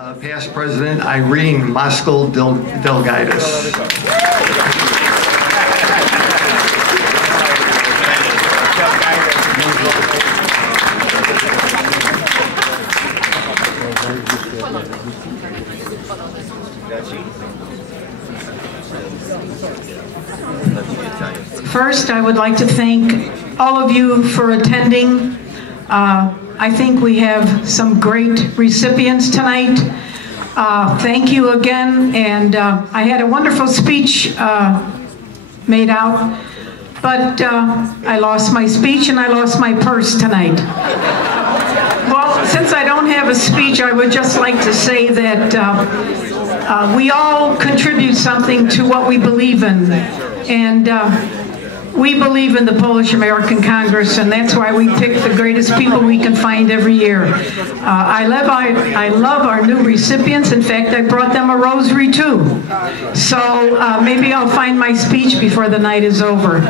Past President Irene Moskal-Delgaitis. First, I would like to thank all of you for attending. I think we have some great recipients tonight. Thank you again, and I had a wonderful speech made out, but I lost my speech and I lost my purse tonight. Well, since I don't have a speech, I would just like to say that we all contribute something to what we believe in, and we believe in the Polish American Congress, and that's why we pick the greatest people we can find every year. I love our new recipients. In fact, I brought them a rosary too. So maybe I'll find my speech before the night is over.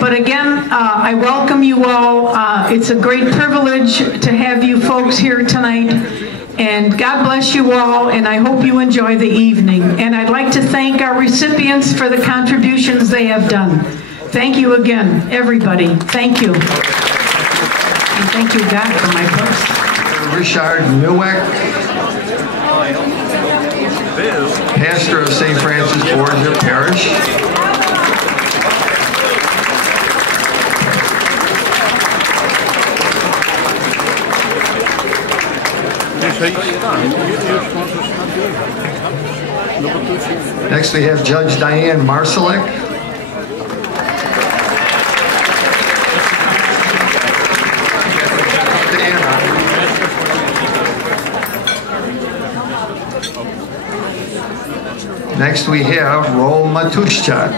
But again, I welcome you all. It's a great privilege to have you folks here tonight. And God bless you all, and I hope you enjoy the evening. And I'd like to thank our recipients for the contributions they have done. Thank you again, everybody. Thank you. And thank you, God, for my purse. Richard Nowak, pastor of St. Francis Borgia Parish. Next we have Judge Diane Marsalek. Next we have Ro Matuszczak.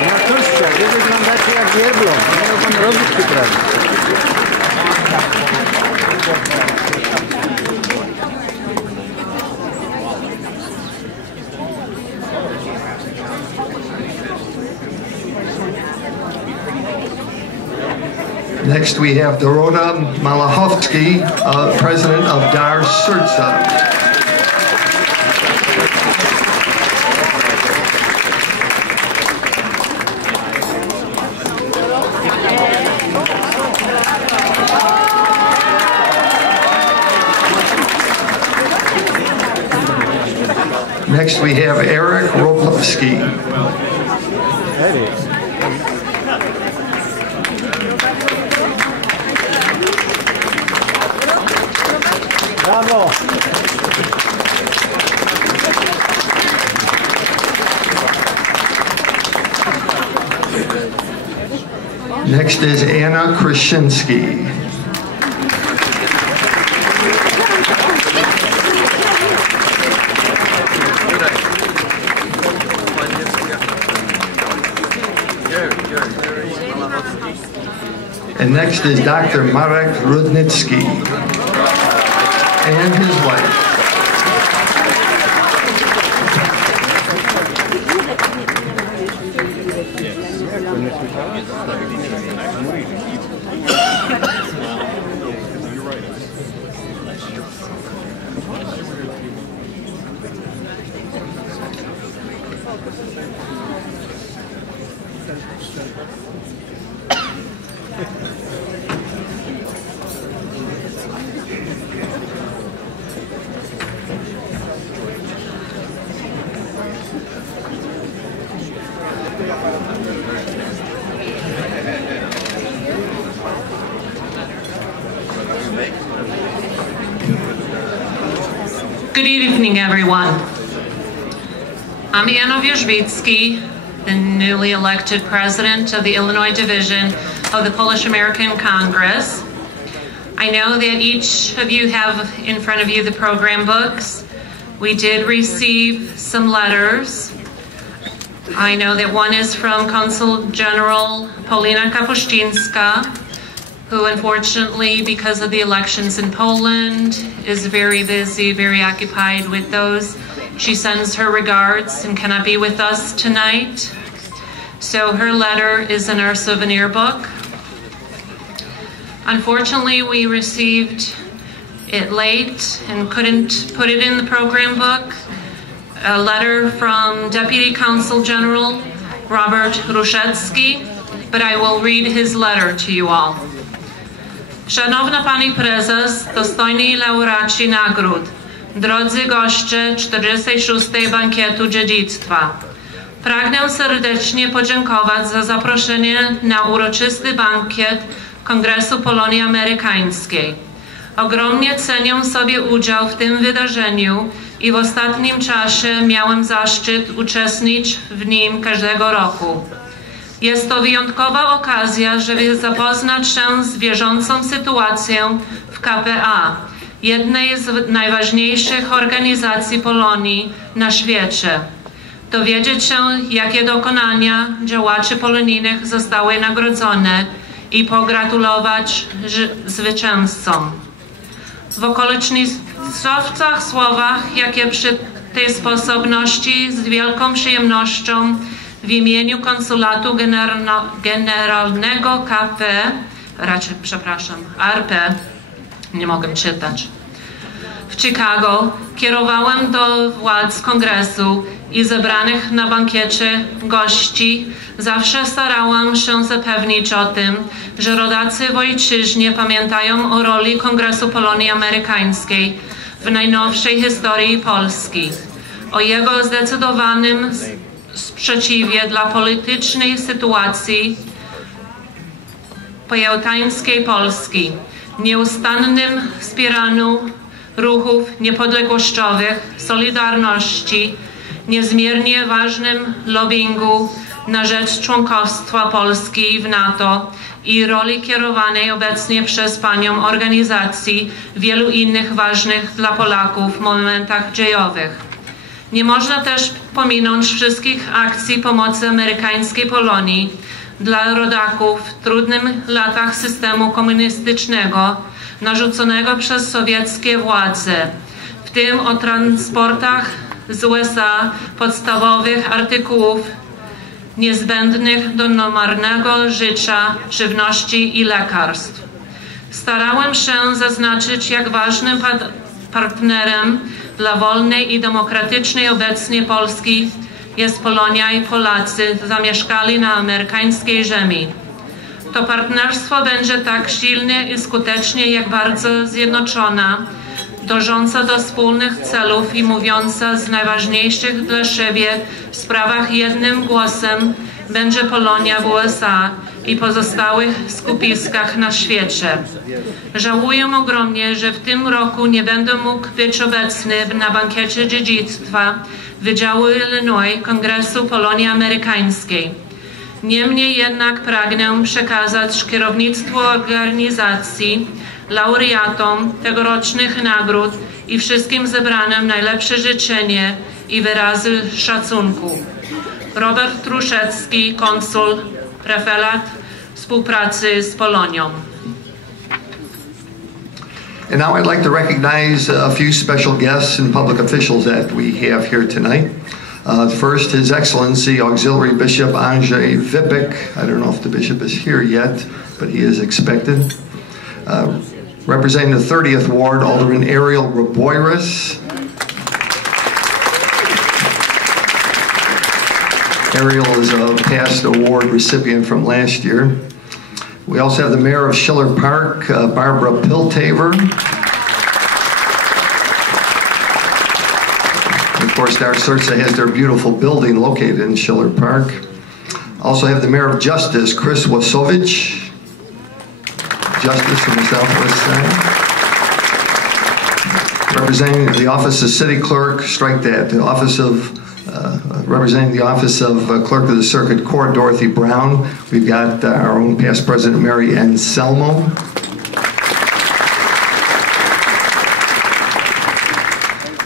Matuszczak, wy wyglądacie jak wierblo. Miał pan robić ty prawie. Next we have Dorota Malachowski, president of Dar Serca. Next we have Eric Roblowski. Bravo! Next is Anna Krasinski. And next is Dr. Marek Rudnicki and his wife. Good evening, everyone. I'm Anna Wierzbicki, the newly elected president of the Illinois Division of the Polish American Congress. I know that each of you have in front of you the program books. We did receive some letters. I know that one is from Consul General Paulina Kapuścińska, who unfortunately, because of the elections in Poland, is very busy, very occupied with those. She sends her regards and cannot be with us tonight. So her letter is in our souvenir book. Unfortunately, we received it late and couldn't put it in the program book. A letter from Deputy Consul General Robert Ruszecki, but I will read his letter to you all. Szanowna Pani Prezes, dostojni laureaci nagród, drodzy goście 46. Bankietu Dziedzictwa. Pragnę serdecznie podziękować za zaproszenie na uroczysty bankiet Kongresu Polonii Amerykańskiej. Ogromnie cenię sobie udział w tym wydarzeniu i w ostatnim czasie miałem zaszczyt uczestniczyć w nim każdego roku. Jest to wyjątkowa okazja, żeby zapoznać się z bieżącą sytuacją w KPA, jednej z najważniejszych organizacji Polonii na świecie. Dowiedzieć się, jakie dokonania działaczy polonijnych zostały nagrodzone i pogratulować zwycięzcom. W okolicznościowych słowach, jakie przy tej sposobności z wielką przyjemnością w imieniu Konsulatu Generalnego RP, nie mogę czytać, w Chicago kierowałem do władz kongresu i zebranych na bankiecie gości. Zawsze starałam się zapewnić o tym, że rodacy w ojczyźnie pamiętają o roli Kongresu Polonii Amerykańskiej w najnowszej historii Polski, o jego zdecydowanym sprzeciwie dla politycznej sytuacji pojełtańskiej Polski, nieustannym wspieraniu ruchów niepodległościowych, Solidarności, niezmiernie ważnym lobbingu na rzecz członkostwa Polski w NATO i roli kierowanej obecnie przez Panią organizacji w wielu innych ważnych dla Polaków momentach dziejowych. Nie można też pominąć wszystkich akcji pomocy amerykańskiej Polonii dla rodaków w trudnych latach systemu komunistycznego narzuconego przez sowieckie władze, w tym o transportach z USA podstawowych artykułów niezbędnych do normalnego życia, żywności i lekarstw. Starałem się zaznaczyć, jak ważnym partnerem dla wolnej i demokratycznej obecnie Polski jest Polonia i Polacy zamieszkali na amerykańskiej ziemi. To partnerstwo będzie tak silne i skutecznie, jak bardzo zjednoczona, dążąca do wspólnych celów i mówiąca z najważniejszych dla siebie sprawach jednym głosem będzie Polonia w USA i pozostałych skupiskach na świecie. Żałuję ogromnie, że w tym roku nie będę mógł być obecny na bankiecie dziedzictwa Wydziału Illinois Kongresu Polonii Amerykańskiej. Niemniej jednak pragnę przekazać kierownictwu organizacji, laureatom tegorocznych nagród i wszystkim zebranym najlepsze życzenie i wyrazy szacunku. Robert Ruszecki, konsul, referat współpracy z Polonią. And now I'd like to recognize a few special guests and public officials that we have here tonight. First, His Excellency Auxiliary Bishop Andrzej Wipik. I don't know if the bishop is here yet, but he is expected. Representing the 30th Ward, Alderman Ariel Raboiris. Ariel is a past award recipient from last year. We also have the Mayor of Schiller Park, Barbara Piltaver. Of course, Darsursa has their beautiful building located in Schiller Park. Also have the Mayor of Justice, Chris Wasovich. Justice from the Southwest side. Representing the Office of City Clerk, strike that, the Office of representing the Office of Clerk of the Circuit Court, Dorothy Brown. We've got our own past President, Mary Anselmo.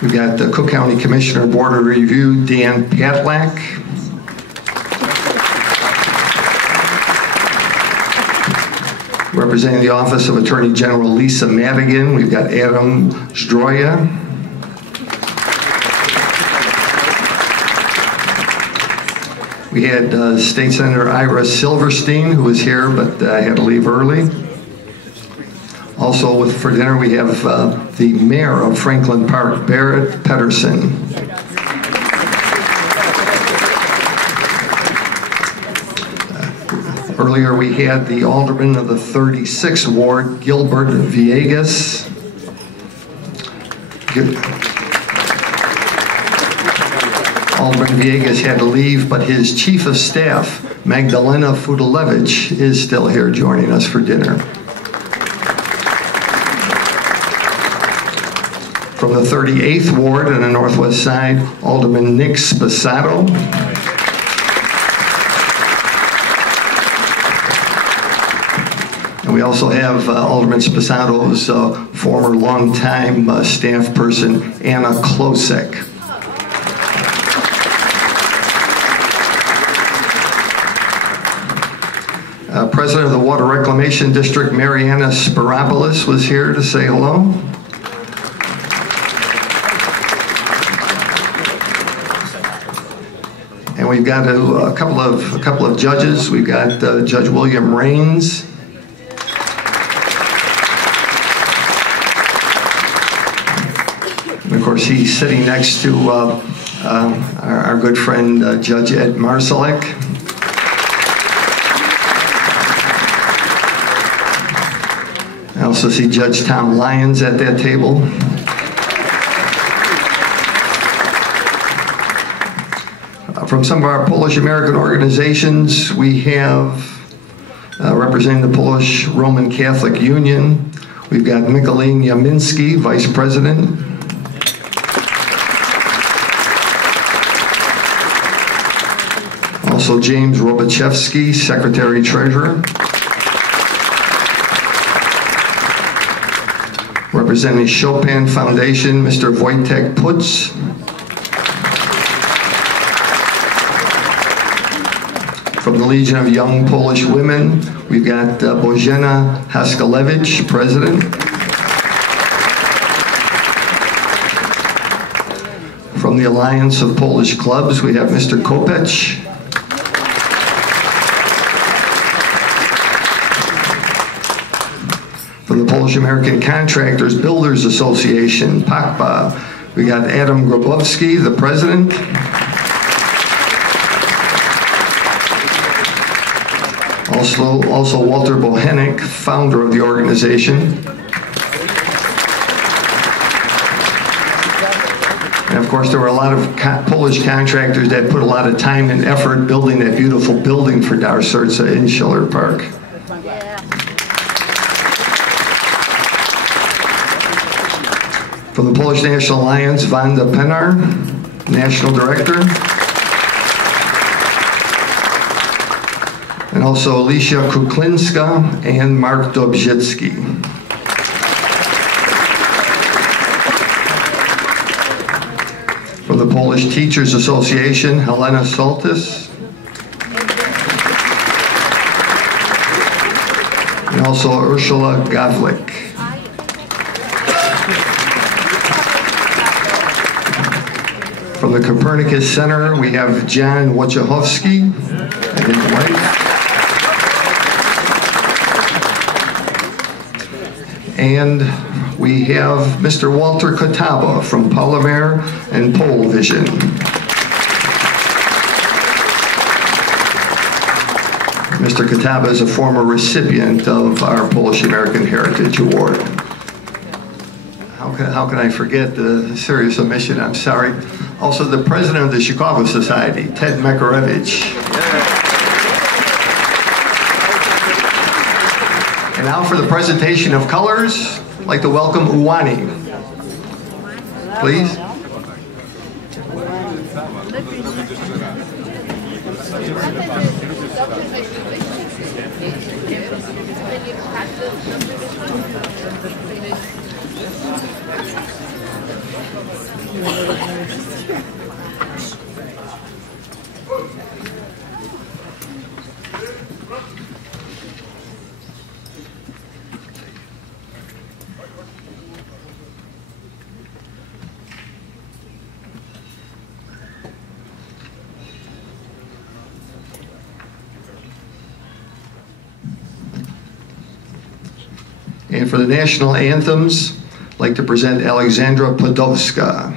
We've got the Cook County Commissioner Board of Review, Dan Patlak. Representing the Office of Attorney General, Lisa Madigan, we've got Adam Zdroja. We had State Senator Ira Silverstein, who was here but had to leave early. Also for dinner we have the mayor of Franklin Park, Barrett Pedersen. Earlier we had the alderman of the 36th Ward, Gilbert Villegas. Alderman Villegas had to leave, but his chief of staff, Magdalena Fudulevich, is still here joining us for dinner. From the 38th Ward on the northwest side, Alderman Nick Spasato. And we also have Alderman Spasato's former longtime staff person, Anna Klosek. President of the Water Reclamation District, Mariana Spiropoulos, was here to say hello. And we've got a couple of judges. We've got Judge William Raines. And of course, he's sitting next to our good friend Judge Ed Marsalek. I also see Judge Tom Lyons at that table. From some of our Polish American organizations, we have representing the Polish Roman Catholic Union, we've got Mikołaj Yaminski, Vice President. Also James Robachevsky, Secretary Treasurer. Representing Chopin Foundation, Mr. Wojtek Putz. From the Legion of Young Polish Women, we've got Bożena Haskalewicz, President. From the Alliance of Polish Clubs, we have Mr. Kopecz. From the Polish American Contractors Builders Association, PACBA, we got Adam Grabowski, the president. Also Walter Bohenik, founder of the organization. And of course, there were a lot of Polish contractors that put a lot of time and effort building that beautiful building for Dar Serca in Schiller Park. From the Polish National Alliance, Wanda Penar, National Director. And also Alicia Kuklinska and Mark Dobzhitsky. From the Polish Teachers Association, Helena Soltis. And also Ursula Gavlik. From the Copernicus Center, we have John Wojciechowski and his wife. And we have Mr. Walter Kotaba from Polymer and Pole Vision. Mr. Kotaba is a former recipient of our Polish American Heritage Award. How can I forget the serious omission? I'm sorry. Also, the president of the Chicago Society, Ted Makarevich. And now for the presentation of colors, I'd like to welcome Uwani. Please. And for the national anthems, I'd like to present Alexandra Podolska.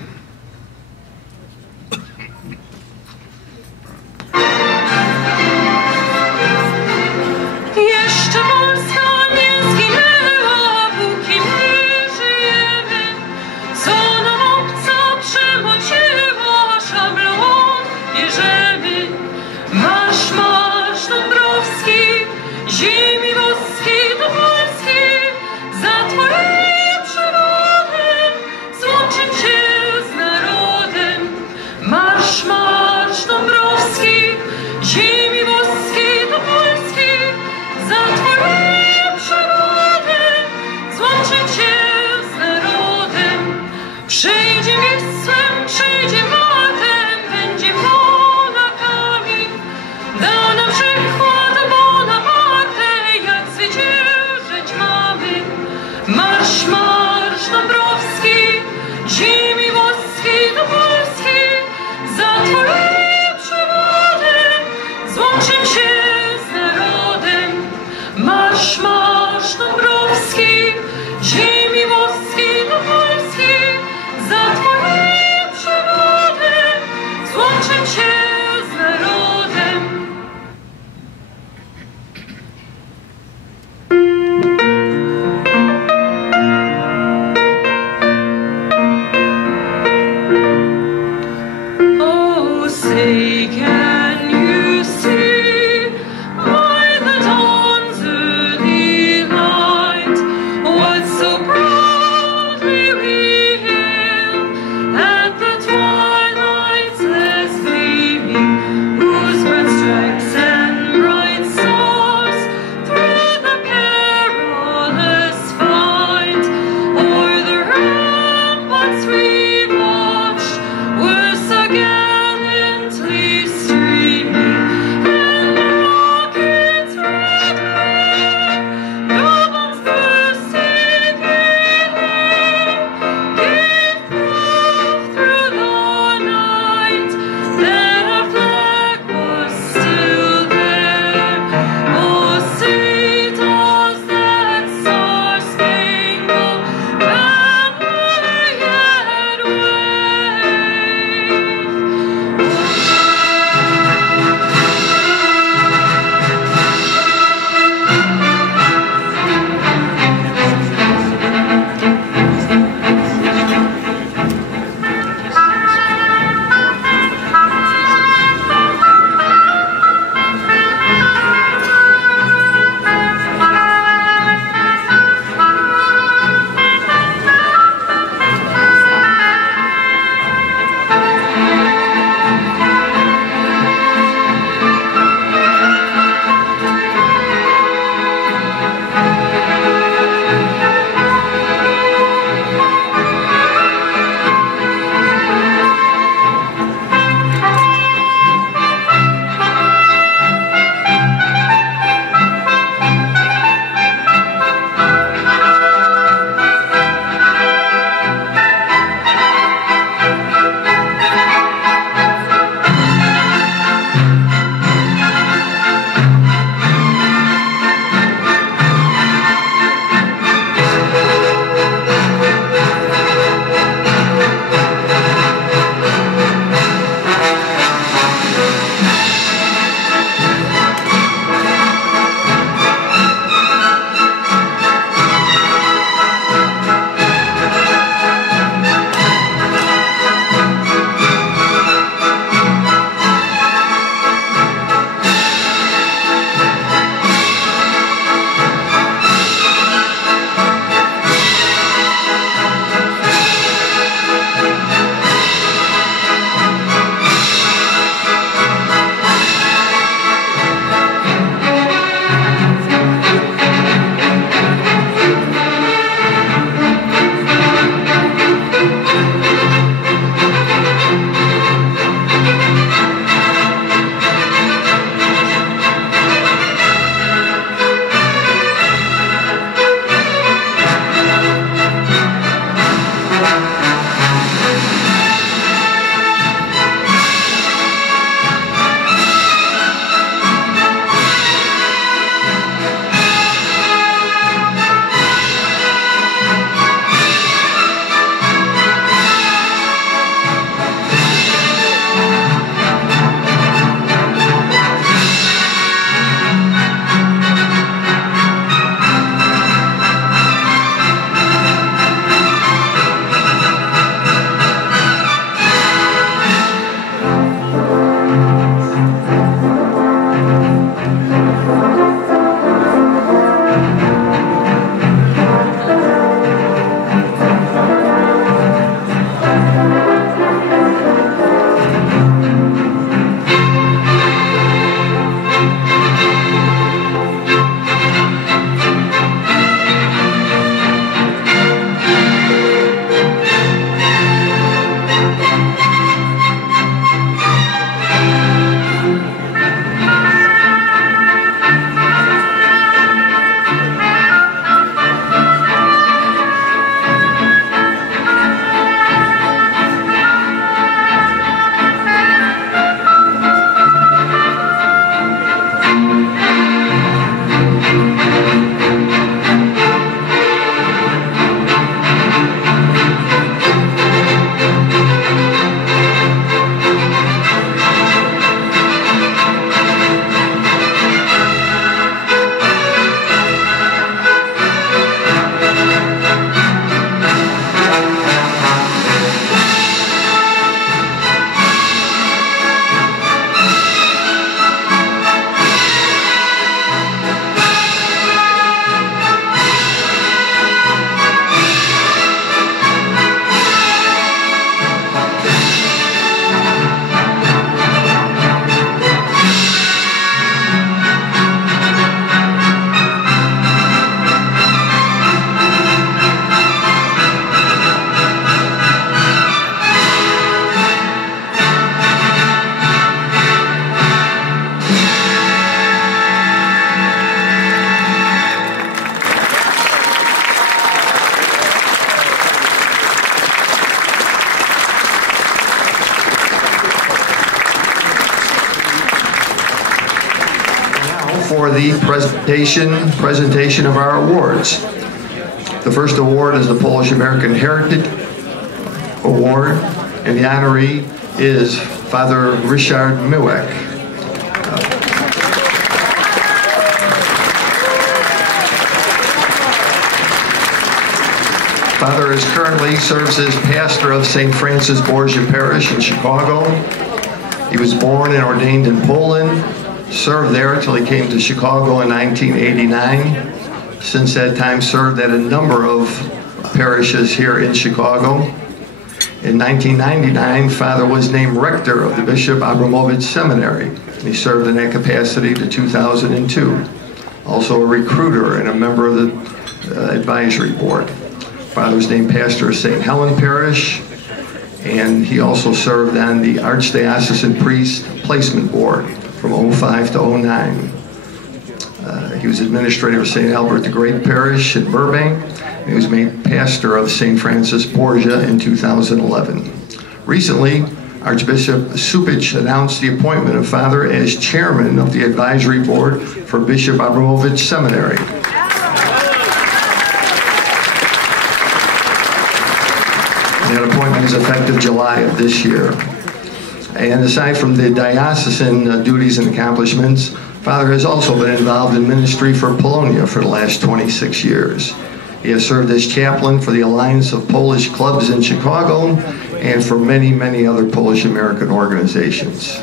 Za Twoje przewody złączyć się for the presentation of our awards. The first award is the Polish American Heritage Award, and the honoree is Father Ryszard Miłek. Father currently serves as pastor of St. Francis Borgia Parish in Chicago. He was born and ordained in Poland, served there until he came to Chicago in 1989. Since that time, served at a number of parishes here in Chicago. In 1999, Father was named rector of the Bishop Abramovich Seminary. He served in that capacity to 2002. Also a recruiter and a member of the advisory board. Father was named pastor of St. Helen Parish, and he also served on the Archdiocesan Priest Placement Board from 05 to 09. He was administrator of St. Albert the Great Parish in Burbank. And he was made pastor of St. Francis Borgia in 2011. Recently, Archbishop Supich announced the appointment of Father as chairman of the advisory board for Bishop Abramovich Seminary. That appointment is effective July of this year. And aside from the diocesan duties and accomplishments, Father has also been involved in ministry for Polonia for the last 26 years. He has served as chaplain for the Alliance of Polish Clubs in Chicago and for many, many other Polish-American organizations.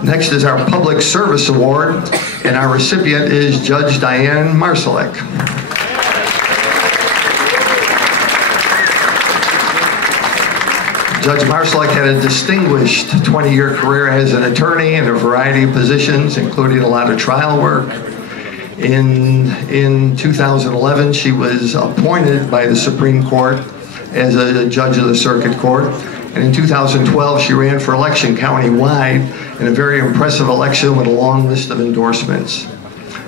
Next is our Public Service Award, and our recipient is Judge Diane Marsalek. Judge Marsalek had a distinguished 20-year career as an attorney in a variety of positions, including a lot of trial work. In 2011, she was appointed by the Supreme Court as a judge of the Circuit Court. And in 2012, she ran for election county-wide in a very impressive election with a long list of endorsements.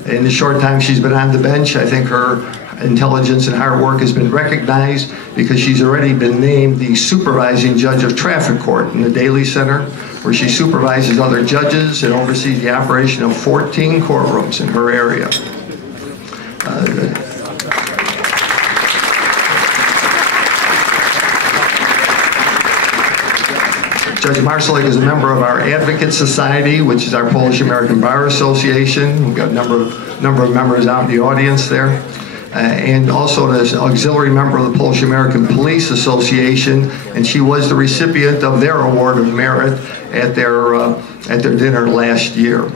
In the short time she's been on the bench, I think her intelligence and hard work has been recognized because she's already been named the supervising judge of traffic court in the Daly Center, where she supervises other judges and oversees the operation of 14 courtrooms in her area. Judge Marsalek is a member of our Advocate Society, which is our Polish-American Bar Association. We've got a number of members out in the audience there. And also as auxiliary member of the Polish-American Police Association, and she was the recipient of their Award of Merit at their dinner last year.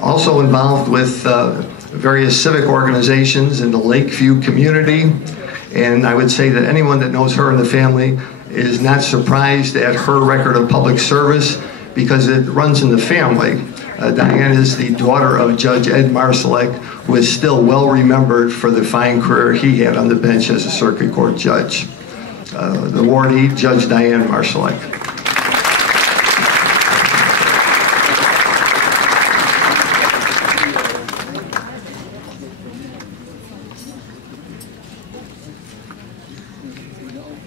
Also involved with various civic organizations in the Lakeview community, and I would say that anyone that knows her and the family is not surprised at her record of public service because it runs in the family. Diane is the daughter of Judge Ed Marsalek, who is still well remembered for the fine career he had on the bench as a circuit court judge. The awardee, Judge Diane Marsalek.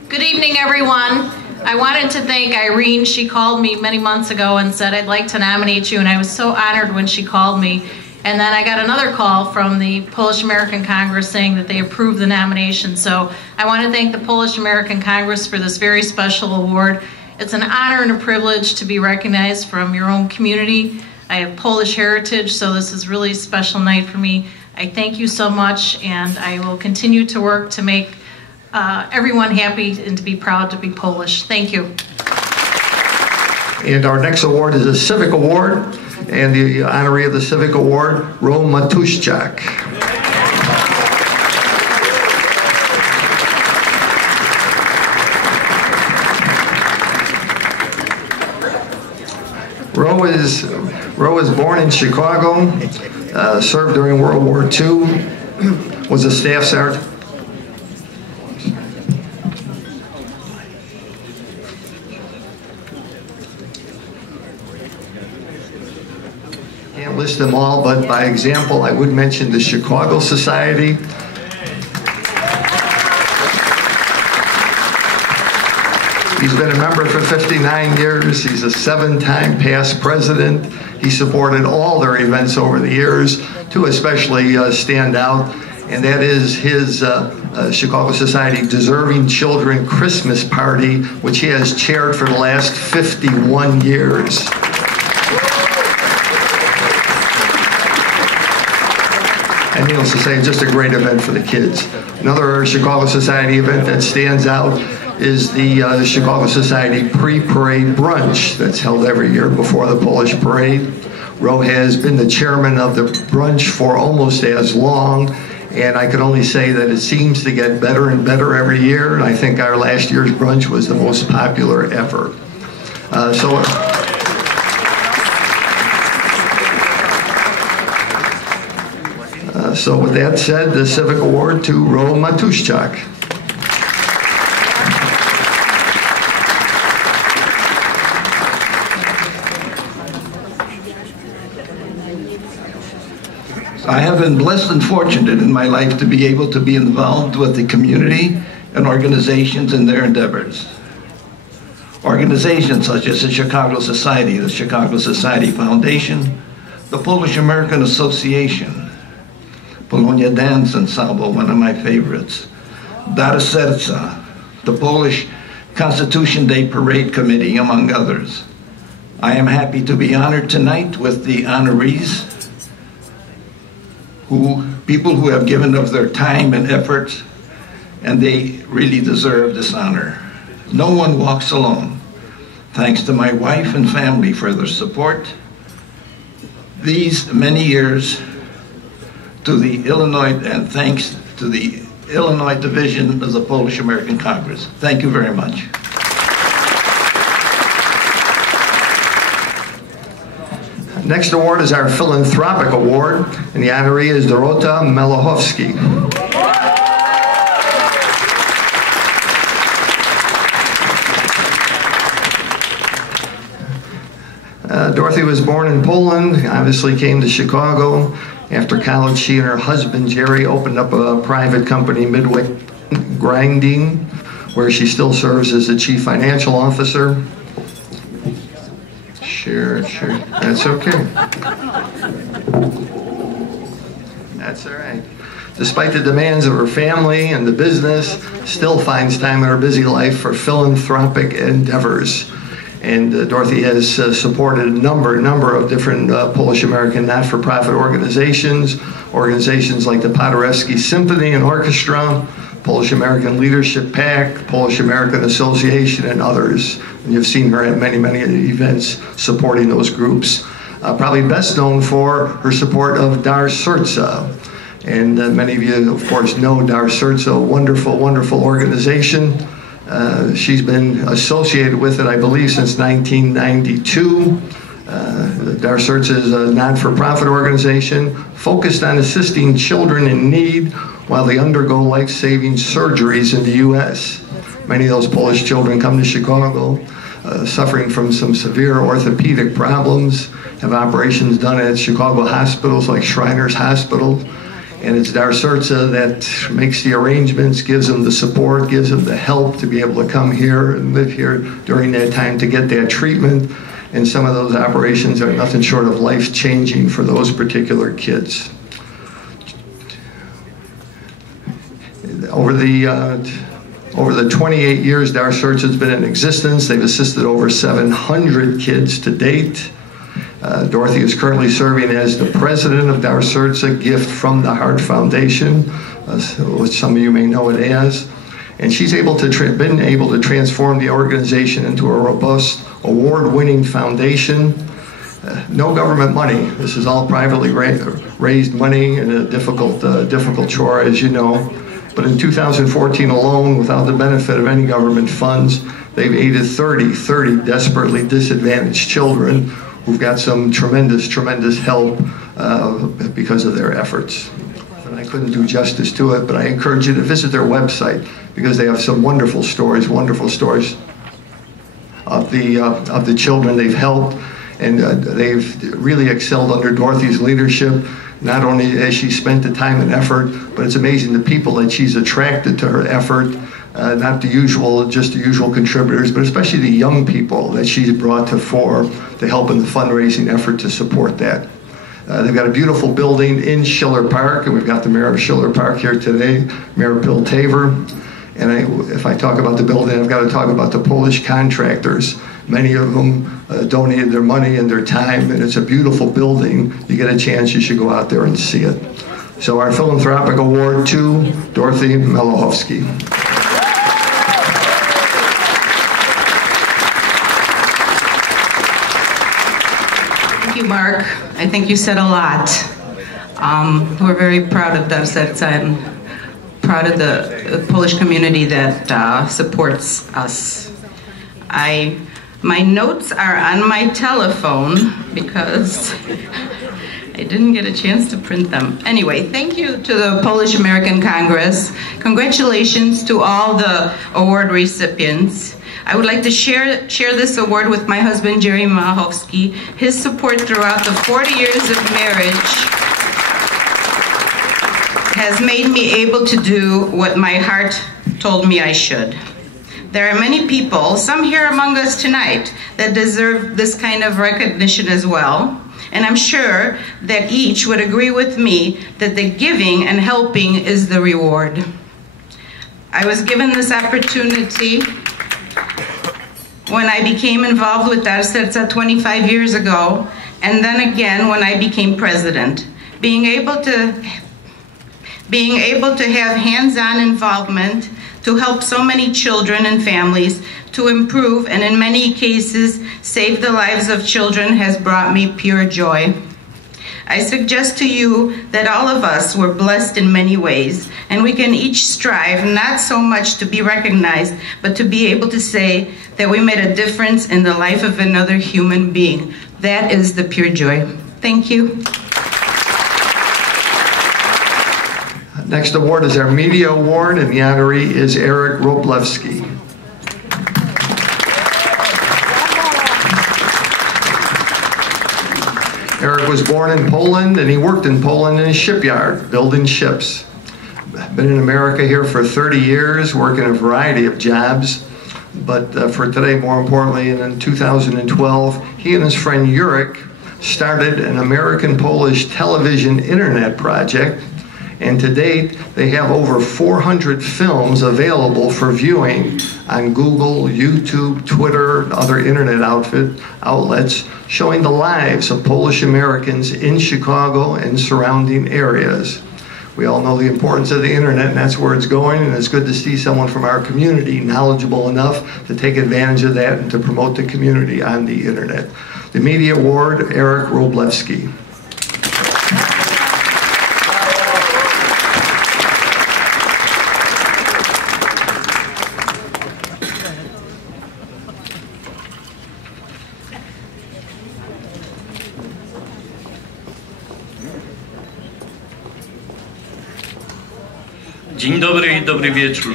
Good evening, everyone. I wanted to thank Irene. She called me many months ago and said, I'd like to nominate you, and I was so honored when she called me. And then I got another call from the Polish-American Congress saying that they approved the nomination. So I want to thank the Polish-American Congress for this very special award. It's an honor and a privilege to be recognized from your own community. I have Polish heritage, so this is really a special night for me. I thank you so much, and I will continue to work to make everyone happy and to be proud to be Polish. Thank you. And our next award is a Civic Award, and the honoree of the Civic Award, Ro Matuszczak. Ro was born in Chicago. served during World War II, was a staff sergeant. Can't list them all, but by example, I would mention the Chicago Society. He's been a member for 59 years. He's a 7-time past president. He supported all their events over the years. Two especially stand out, and that is his Chicago Society Deserving Children Christmas Party, which he has chaired for the last 51 years. And needless to say, just a great event for the kids. Another Chicago Society event that stands out is the Chicago Society pre-parade brunch that's held every year before the Polish parade. Ro has been the chairman of the brunch for almost as long, and I can only say that it seems to get better and better every year, and I think our last year's brunch was the most popular ever. So with that said, the Civic Award to Ro Matuszczak. I have been blessed and fortunate in my life to be able to be involved with the community and organizations in their endeavors. Organizations such as the Chicago Society, the Chicago Society Foundation, the Polish American Association, Polonia Dance Ensemble, one of my favorites, Dar Serca, the Polish Constitution Day Parade Committee, among others. I am happy to be honored tonight with the honorees, people who have given of their time and effort, and they really deserve this honor. No one walks alone. Thanks to my wife and family for their support these many years, to the Illinois, and thanks to the Illinois Division of the Polish American Congress. Thank you very much. Next award is our Philanthropic Award, and the honoree is Dorota Melachowski. Dorothy was born in Poland, obviously came to Chicago. After college, she and her husband, Jerry, opened up a private company, Midway Grinding, where she still serves as the chief financial officer. Sure, that's okay. That's all right. Despite the demands of her family and the business, still finds time in her busy life for philanthropic endeavors. And Dorothy has supported a number of different Polish-American not-for-profit organizations like the Paderewski Symphony and Orchestra, Polish-American Leadership PAC, Polish-American Association, and others. And you've seen her at many events supporting those groups. Probably best known for her support of Dar Serca. And many of you, of course, know Dar Serca, a wonderful organization. She's been associated with it, I believe, since 1992. Dar Serca is a non-for-profit organization focused on assisting children in need while they undergo life-saving surgeries in the U.S. Many of those Polish children come to Chicago suffering from some severe orthopedic problems, have operations done at Chicago hospitals like Shriners Hospital. And it's Dar Serca that makes the arrangements, gives them the support, gives them the help to be able to come here and live here during that time to get that treatment. And some of those operations are nothing short of life-changing for those particular kids. Over the 28 years Dar Serca has been in existence, they've assisted over 700 kids to date. Dorothy is currently serving as the president of Dar Serca Gift from the Heart Foundation, which some of you may know it as. And she's been able to transform the organization into a robust, award-winning foundation. No government money. This is all privately raised money, and a difficult chore, as you know. But in 2014 alone, without the benefit of any government funds, they've aided 30 desperately disadvantaged children who've got some tremendous help because of their efforts. And I couldn't do justice to it, but I encourage you to visit their website because they have some wonderful stories of the children they've helped, and they've really excelled under Dorothy's leadership. Not only has she spent the time and effort, but it's amazing the people that she's attracted to her effort. Not just the usual contributors, but especially the young people that she's brought to fore to help in the fundraising effort to support that. They've got a beautiful building in Schiller Park, and we've got the mayor of Schiller Park here today, Mayor Bill Taver. And if I talk about the building, I've got to talk about the Polish contractors. Many of them donated their money and their time, and it's a beautiful building. You get a chance, you should go out there and see it. So our philanthropic award to Dorothy Melochovsky. Thank you, Mark. I think you said a lot. We're very proud of Darserca and proud of the Polish community that supports us. My notes are on my telephone because I didn't get a chance to print them. Anyway, thank you to the Polish American Congress. Congratulations to all the award recipients. I would like to share this award with my husband, Jerry Malachowski. His support throughout the 40 years of marriage has made me able to do what my heart told me I should. There are many people, some here among us tonight, that deserve this kind of recognition as well. And I'm sure that each would agree with me that the giving and helping is the reward. I was given this opportunity when I became involved with Darserca 25 years ago, and then again when I became president. Being able to have hands-on involvement to help so many children and families to improve and in many cases save the lives of children has brought me pure joy. I suggest to you that all of us were blessed in many ways, and we can each strive not so much to be recognized, but to be able to say that we made a difference in the life of another human being. That is the pure joy. Thank you. Next award is our Media Award, and the honoree is Eric Roblewski. Eric was born in Poland, and he worked in Poland in a shipyard, building ships. Been in America here for 30 years, working a variety of jobs. But for today, more importantly, in 2012, he and his friend Jurek started an American-Polish television internet project. And to date, they have over 400 films available for viewing on Google, YouTube, Twitter, and other internet outlets showing the lives of Polish Americans in Chicago and surrounding areas. We all know the importance of the internet, and that's where it's going, and it's good to see someone from our community knowledgeable enough to take advantage of that and to promote the community on the internet. The Media Award, Eric Roblewski. Dzień dobry i dobry wieczór.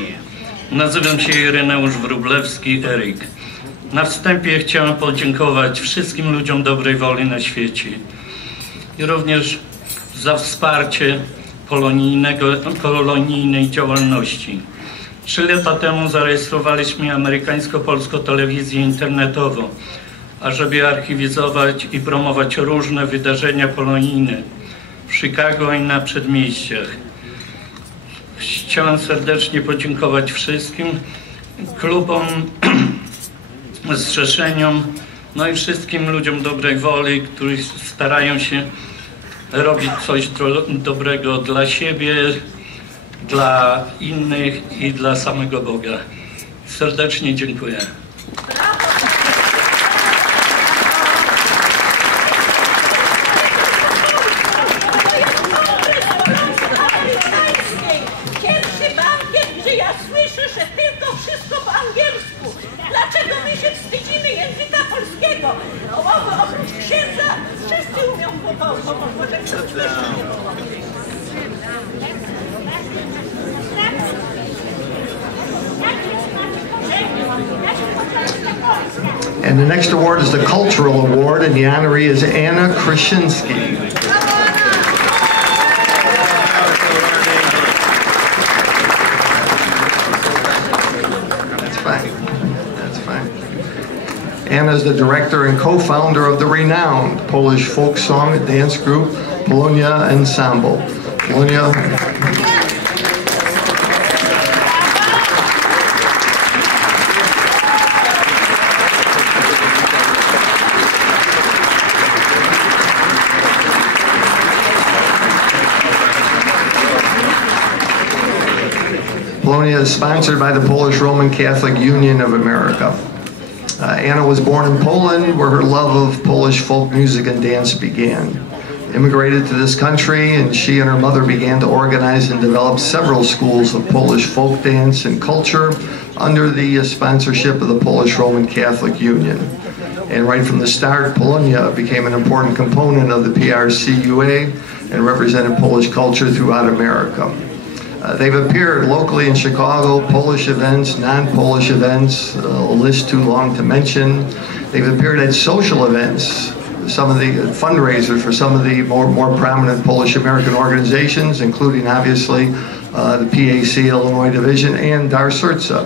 Nazywam się Ireneusz Wróblewski, Eryk. Na wstępie chciałem podziękować wszystkim ludziom dobrej woli na świecie i również za wsparcie polonijnej działalności. 3 lata temu zarejestrowaliśmy amerykańsko-polską telewizję internetową, ażeby archiwizować i promować różne wydarzenia polonijne w Chicago i na przedmieściach. Chciałem serdecznie podziękować wszystkim klubom, zrzeszeniom, no i wszystkim ludziom dobrej woli, którzy starają się robić coś dobrego dla siebie, dla innych i dla samego Boga. Serdecznie dziękuję. Pierwszy bankiet, gdzie ja słyszę, że tylko wszystko po angielsku. Dlaczego my się wstydzimy języka polskiego? Oprócz księdza wszyscy Wszyscy umią może ktoś And the next award is the Cultural Award, and the honoree is Anna Krasinski. That's fine. That's fine. Anna is the director and co-founder of the renowned Polish folk song and dance group Polonia Ensemble. Polonia. Polonia is sponsored by the Polish Roman Catholic Union of America. Anna was born in Poland, where her love of Polish folk music and dance began. Immigrated to this country, and she and her mother began to organize and develop several schools of Polish folk dance and culture under the sponsorship of the Polish Roman Catholic Union. And right from the start, Polonia became an important component of the PRCUA and represented Polish culture throughout America. They've appeared locally in Chicago, Polish events, non-Polish events, a list too long to mention. They've appeared at social events, some of the fundraisers for some of the more prominent Polish American organizations, including obviously the PAC Illinois Division and Dar Serca.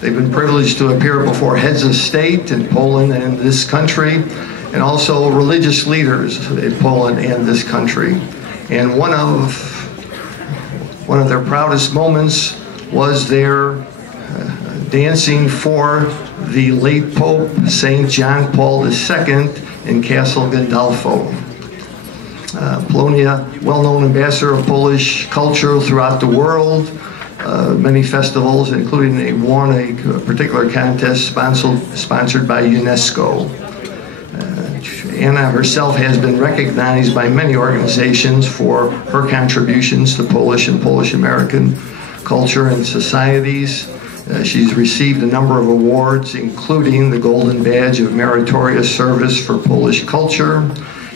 They've been privileged to appear before heads of state in Poland and this country, and also religious leaders in Poland and this country. And one of their proudest moments was their dancing for the late Pope, St. John Paul II, in Castle Gandolfo. Polonia, well-known ambassador of Polish culture throughout the world, many festivals, including they won a particular contest sponsored by UNESCO. Anna herself has been recognized by many organizations for her contributions to Polish and Polish American culture and societies. She's received a number of awards, including the Golden Badge of Meritorious Service for Polish Culture,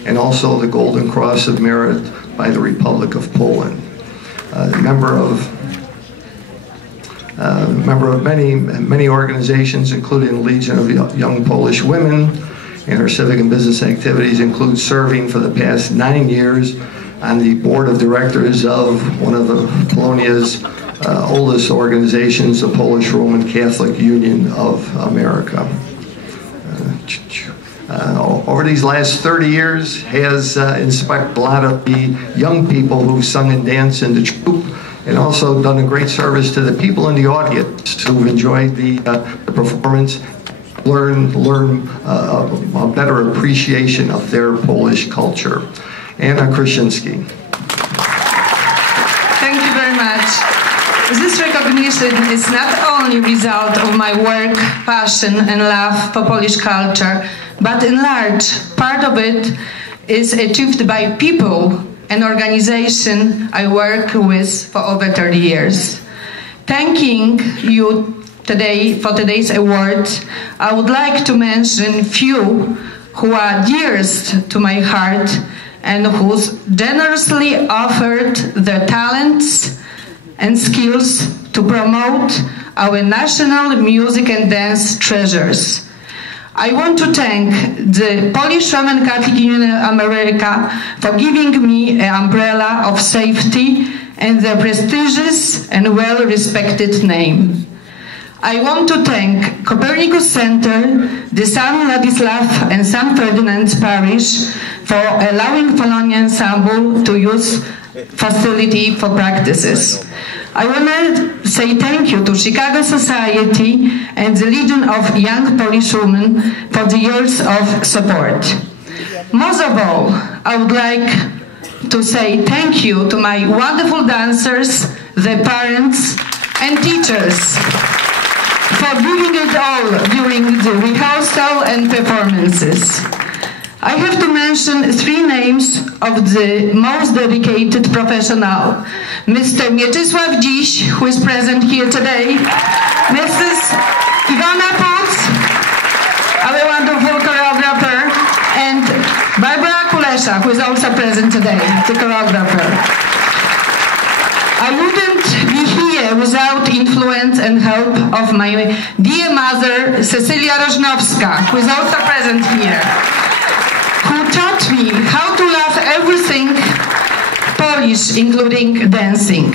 and also the Golden Cross of Merit by the Republic of Poland. Member of many organizations, including the Legion of Young Polish Women, and her civic and business activities include serving for the past 9 years on the board of directors of one of Polonia's oldest organizations, the Polish Roman Catholic Union of America. Over these last 30 years has inspired a lot of the young people who've sung and danced in the troupe, and also done a great service to the people in the audience who've enjoyed the performance, learn a better appreciation of their Polish culture. Anna Krasinski. Thank you very much. This recognition is not only a result of my work, passion, and love for Polish culture, but in large part of it is achieved by people and organization I work with for over 30 years. Thanking you today for today's award, I would like to mention few who are dearest to my heart and who generously offered their talents and skills to promote our national music and dance treasures. I want to thank the Polish Roman Catholic Union of America for giving me an umbrella of safety and their prestigious and well-respected name. I want to thank Copernicus Center, the San Ladislav and San Ferdinand Parish for allowing Polonia Ensemble to use facility for practices. I want to say thank you to Chicago Society and the Legion of Young Polish Women for the years of support. Most of all, I would like to say thank you to my wonderful dancers, their parents, and teachers for giving it all during the rehearsal and performances. I have to mention 3 names of the most dedicated professional. Mr. Mieczysław Dziś, who is present here today, Mrs. Iwona Puc, our wonderful choreographer, and Barbara Kulewska, Olesha, who is also present today, the choreographer. I wouldn't be here without influence and help of my dear mother, Cecilia Rożnowska, who is also present here, who taught me how to love everything Polish, including dancing.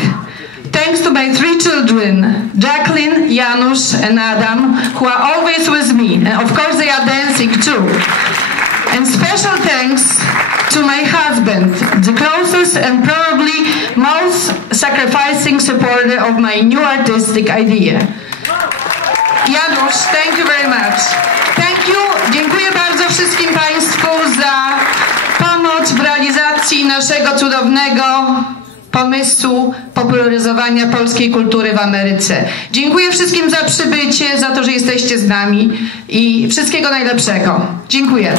Thanks to my 3 children, Jacqueline, Janusz and Adam, who are always with me. And of course they are dancing too. And special thanks to my husband, the closest and probably most sacrificing supporter of my new artistic idea. Janusz, thank you very much. Thank you. Dziękuję bardzo wszystkim Państwu za pomoc w realizacji naszego cudownego pomysłu popularyzowania polskiej kultury w Ameryce. Dziękuję wszystkim za przybycie, za to, że jesteście z nami i wszystkiego najlepszego. Dziękuję.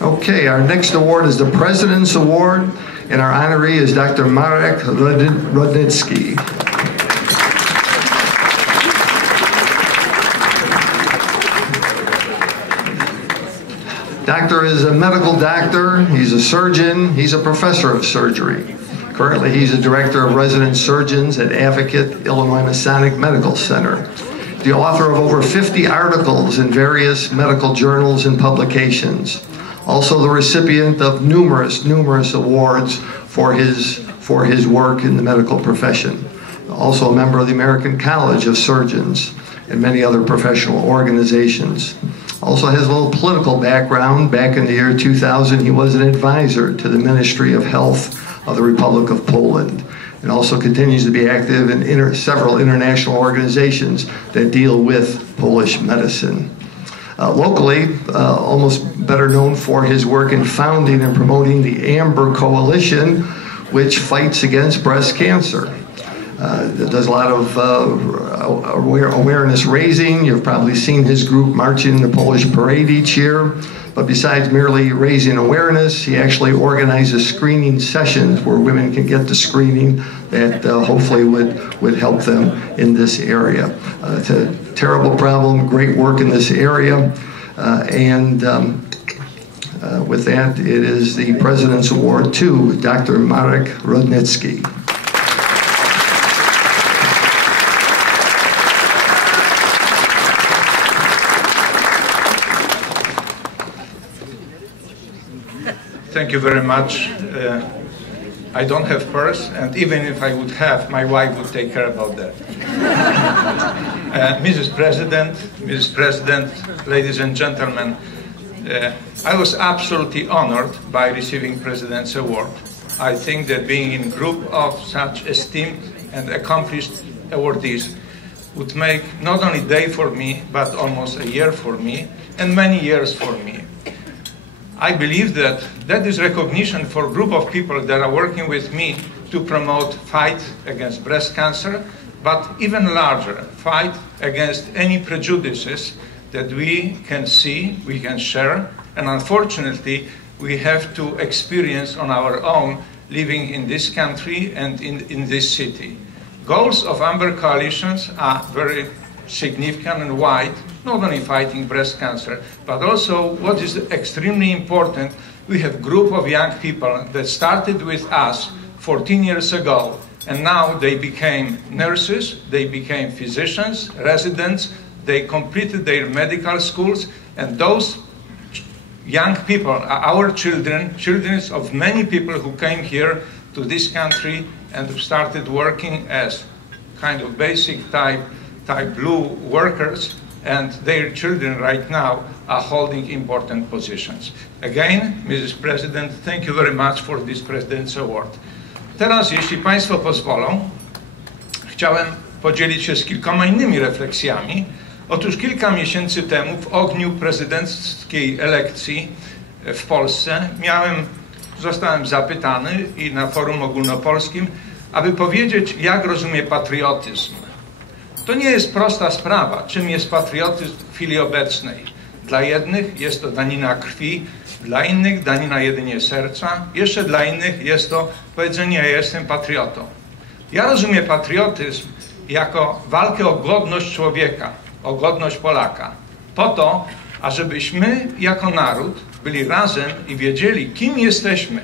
Okay, our next award is the President's Award, and our honoree is Dr. Marek Rudnicki. Doctor is a medical doctor, he's a surgeon, he's a professor of surgery. Currently, he's a director of resident surgeons at Advocate, Illinois Masonic Medical Center. The author of over 50 articles in various medical journals and publications. Also the recipient of numerous awards for his work in the medical profession. Also a member of the American College of Surgeons and many other professional organizations. Also has a little political background. Back in the year 2000, he was an advisor to the Ministry of Health of the Republic of Poland, and also continues to be active in several international organizations that deal with Polish medicine. Locally, almost better known for his work in founding and promoting the Amber Coalition, which fights against breast cancer. Does a lot of awareness raising. You've probably seen his group marching in the Polish parade each year. But besides merely raising awareness, he actually organizes screening sessions where women can get the screening that hopefully would help them in this area. It's a terrible problem, great work in this area. With that, it is the President's Award to Dr. Marek Rudnicki. Thank you very much. I don't have purse, and even if I would have, my wife would take care about that. Mrs. President, ladies and gentlemen, I was absolutely honored by receiving President's Award. I think that being in a group of such esteemed and accomplished awardees would make not only a day for me, but almost a year for me, and many years for me. I believe that is recognition for a group of people that are working with me to promote fight against breast cancer, but even larger, fight against any prejudices that we can see, we can share, and unfortunately, we have to experience on our own living in this country and in this city. Goals of Amber Coalitions are very significant and wide, not only fighting breast cancer, but also what is extremely important, we have a group of young people that started with us 14 years ago, and now they became nurses, they became physicians, residents, they completed their medical schools, and those young people are our children of many people who came here to this country and started working as kind of basic type blue workers, and their children right now are holding important positions. Again, Mrs. President, thank you very much for this President's Award. Teraz, jeśli Państwo pozwolą, chciałem podzielić się z kilkoma innymi refleksjami. Otóż kilka miesięcy temu w ogniu prezydenckiej elekcji w Polsce zostałem zapytany i na forum ogólnopolskim, aby powiedzieć, jak rozumie patriotyzm. To nie jest prosta sprawa, czym jest patriotyzm w chwili obecnej. Dla jednych jest to danina krwi, dla innych danina jedynie serca, jeszcze dla innych jest to powiedzenie: ja jestem patriotą. Ja rozumiem patriotyzm jako walkę o godność człowieka, o godność Polaka. Po to, ażebyśmy jako naród byli razem i wiedzieli, kim jesteśmy.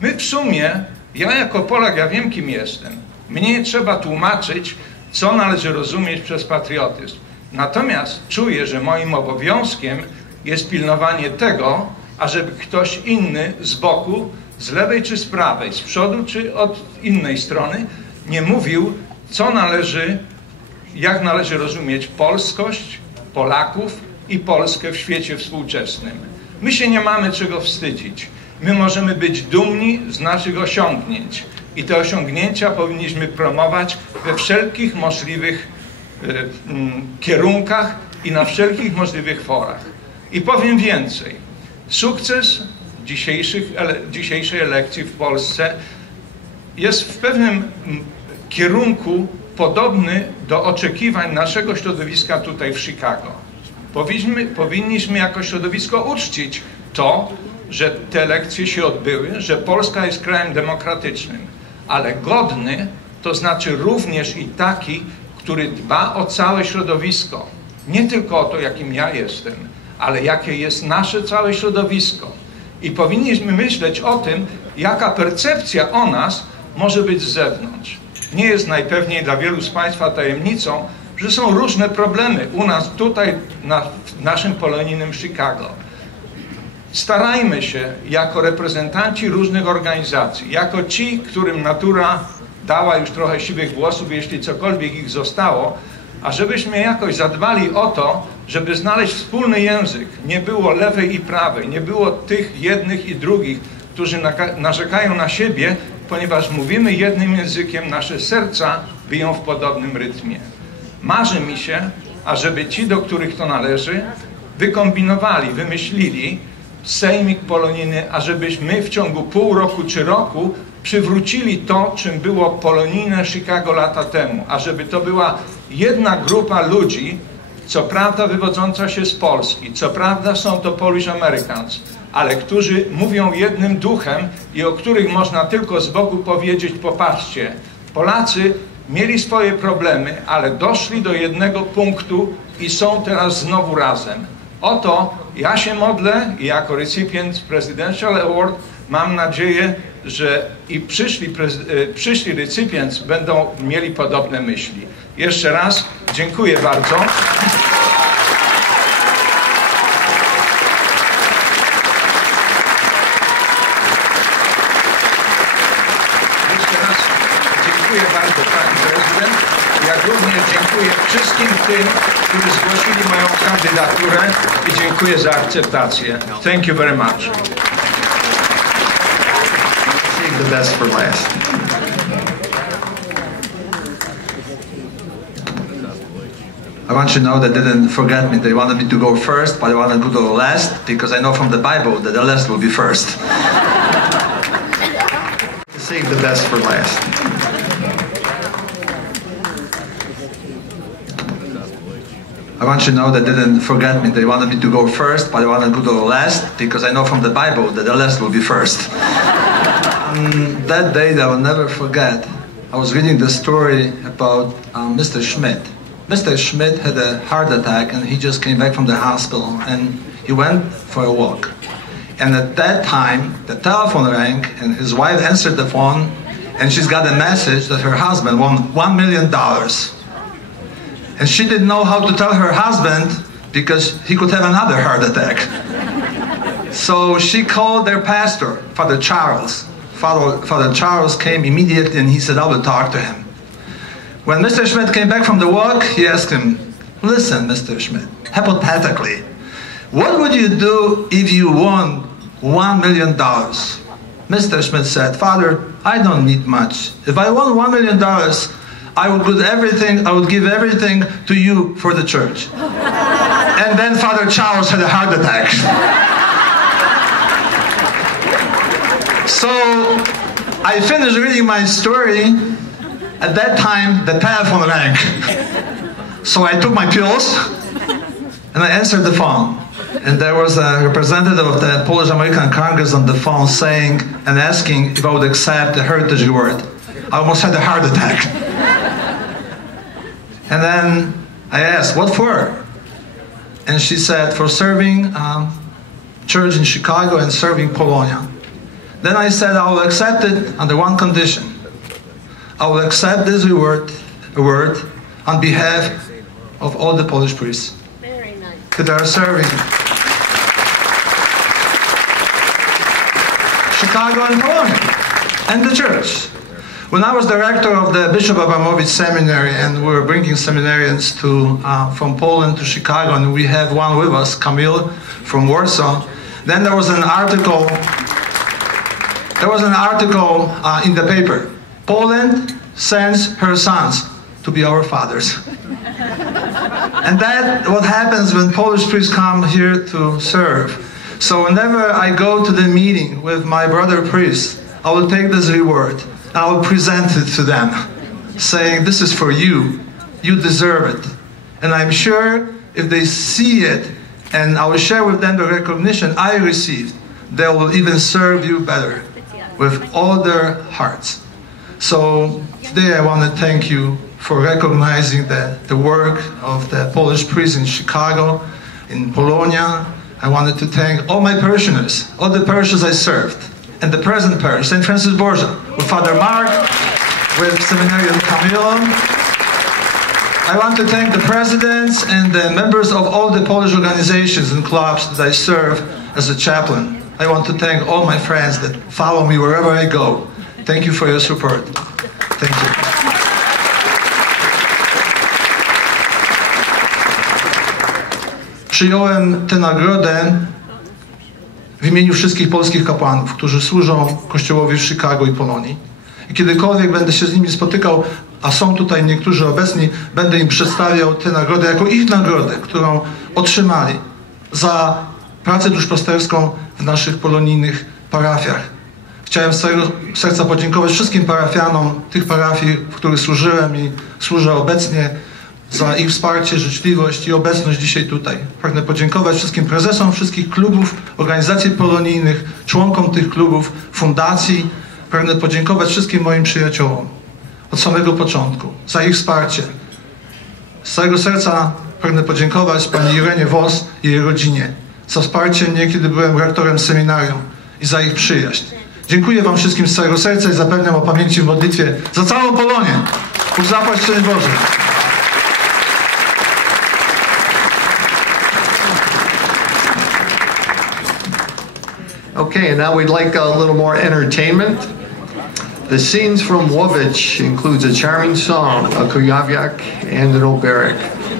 My w sumie, ja jako Polak, ja wiem, kim jestem. Mnie nie trzeba tłumaczyć, co należy rozumieć przez patriotyzm. Natomiast czuję, że moim obowiązkiem jest pilnowanie tego, ażeby ktoś inny z boku, z lewej czy z prawej, z przodu czy od innej strony, nie mówił, co należy, jak należy rozumieć polskość, Polaków i Polskę w świecie współczesnym. My się nie mamy czego wstydzić. My możemy być dumni z naszych osiągnięć i te osiągnięcia powinniśmy promować we wszelkich możliwych kierunkach i na wszelkich możliwych forach. I powiem więcej. Sukces dzisiejszej elekcji w Polsce jest w pewnym kierunku podobny do oczekiwań naszego środowiska tutaj w Chicago. Powinniśmy jako środowisko uczcić to, że te elekcje się odbyły, że Polska jest krajem demokratycznym, ale godny to znaczy również i taki, który dba o całe środowisko. Nie tylko o to, jakim ja jestem, ale jakie jest nasze całe środowisko. I powinniśmy myśleć o tym, jaka percepcja o nas może być z zewnątrz. Nie jest najpewniej dla wielu z Państwa tajemnicą, że są różne problemy u nas tutaj w naszym polonijnym Chicago. Starajmy się jako reprezentanci różnych organizacji, jako ci, którym natura dała już trochę siwych włosów, jeśli cokolwiek ich zostało, a żebyśmy jakoś zadbali o to, żeby znaleźć wspólny język. Nie było lewej i prawej, nie było tych jednych i drugich, którzy narzekają na siebie, ponieważ mówimy jednym językiem, nasze serca biją w podobnym rytmie. Marzy mi się, ażeby ci, do których to należy, wykombinowali, wymyślili sejmik polonijny, ażebyśmy w ciągu pół roku czy roku przywrócili to, czym było polonijne Chicago lata temu, ażeby to była jedna grupa ludzi, co prawda wywodząca się z Polski, co prawda są to Polish Americans, ale którzy mówią jednym duchem i o których można tylko z boku powiedzieć: popatrzcie, Polacy mieli swoje problemy, ale doszli do jednego punktu i są teraz znowu razem. Oto ja się modlę i jako recipient Presidential Award mam nadzieję, że i przyszli recipients będą mieli podobne myśli. Jeszcze raz dziękuję bardzo. Dziękuję bardzo, Pani Prezydent, jak również dziękuję wszystkim tym, którzy zgłosili moją kandydaturę i dziękuję za akceptację. Thank you very much. Save the best for last. I want you to know that they didn't forget me. They wanted me to go first, but I wanted to go last because I know from the Bible that the last will be first. Save the best for last. I want you to know that they didn't forget me. They wanted me to go first, but I wanted to go last because I know from the Bible that the last will be first. That day that I will never forget, I was reading the story about Mr. Schmidt. Mr. Schmidt had a heart attack and he just came back from the hospital and he went for a walk. And at that time, the telephone rang and his wife answered the phone and she's got a message that her husband won $1 million. And she didn't know how to tell her husband because he could have another heart attack. So she called their pastor, Father Charles. Father Charles came immediately and he said, I will talk to him. When Mr. Schmidt came back from the walk, he asked him, listen, Mr. Schmidt, hypothetically, what would you do if you won $1 million? Mr. Schmidt said, Father, I don't need much. If I won $1 million, I would give everything to you for the church. And then Father Charles had a heart attack. So I finished reading my story. At that time, the telephone rang. So I took my pills and I answered the phone. And there was a representative of the Polish American Congress on the phone saying and asking if I would accept the Heritage Award. I almost had a heart attack. And then I asked, what for? And she said, for serving church in Chicago and serving Polonia. Then I said, I will accept it under one condition. I will accept this award on behalf of all the Polish priests that are serving Chicago and Polonia and the church. When I was director of the Bishop Abramowicz Seminary and we were bringing seminarians from Poland to Chicago, and we had one with us, Camille from Warsaw, then there was an article in the paper. Poland sends her sons to be our fathers. And that's what happens when Polish priests come here to serve. So whenever I go to the meeting with my brother priests, I will take this reward and I will present it to them, saying, this is for you, you deserve it. And I'm sure if they see it, and I will share with them the recognition I received, they will even serve you better with all their hearts. So today I want to thank you for recognizing the work of the Polish priests in Chicago, in Polonia. I wanted to thank all my parishioners, all the parishes I served, and the present parish, St. Francis Borgia, with Father Mark, with Seminarian Camilo. I want to thank the presidents and the members of all the Polish organizations and clubs that I serve as a chaplain. I want to thank all my friends that follow me wherever I go. Thank you for your support. Thank you. Przyjąłem tę nagrodę w imieniu wszystkich polskich kapłanów, którzy służą Kościołowi w Chicago i Polonii. I kiedykolwiek będę się z nimi spotykał, a są tutaj niektórzy obecni, będę im przedstawiał tę nagrodę jako ich nagrodę, którą otrzymali za pracę duszpasterską w naszych polonijnych parafiach. Chciałem z całego serca podziękować wszystkim parafianom tych parafii, w których służyłem i służę obecnie, za ich wsparcie, życzliwość i obecność dzisiaj tutaj. Pragnę podziękować wszystkim prezesom wszystkich klubów, organizacji polonijnych, członkom tych klubów, fundacji. Pragnę podziękować wszystkim moim przyjaciołom od samego początku za ich wsparcie. Z całego serca pragnę podziękować pani Irenie Wos i jej rodzinie za wsparcie mnie, kiedy byłem rektorem seminarium, i za ich przyjaźń. Dziękuję wam wszystkim z całego serca i zapewniam o pamięci w modlitwie za całą Polonię. Bóg zapłać szczęść Boże. Okay, and now we'd like a little more entertainment. The scenes from Łowicz includes a charming song, a kujawiak, and an oberek.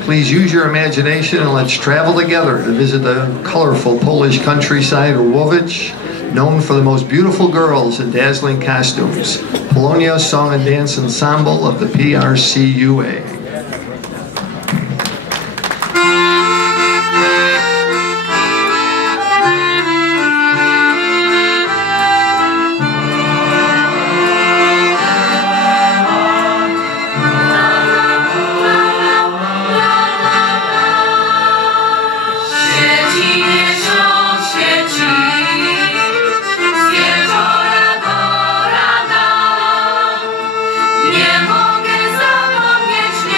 Please use your imagination and let's travel together to visit the colorful Polish countryside of Łowicz, known for the most beautiful girls in dazzling costumes. Polonia Song and Dance Ensemble of the PRCUA. Nie mogę zapomnieć.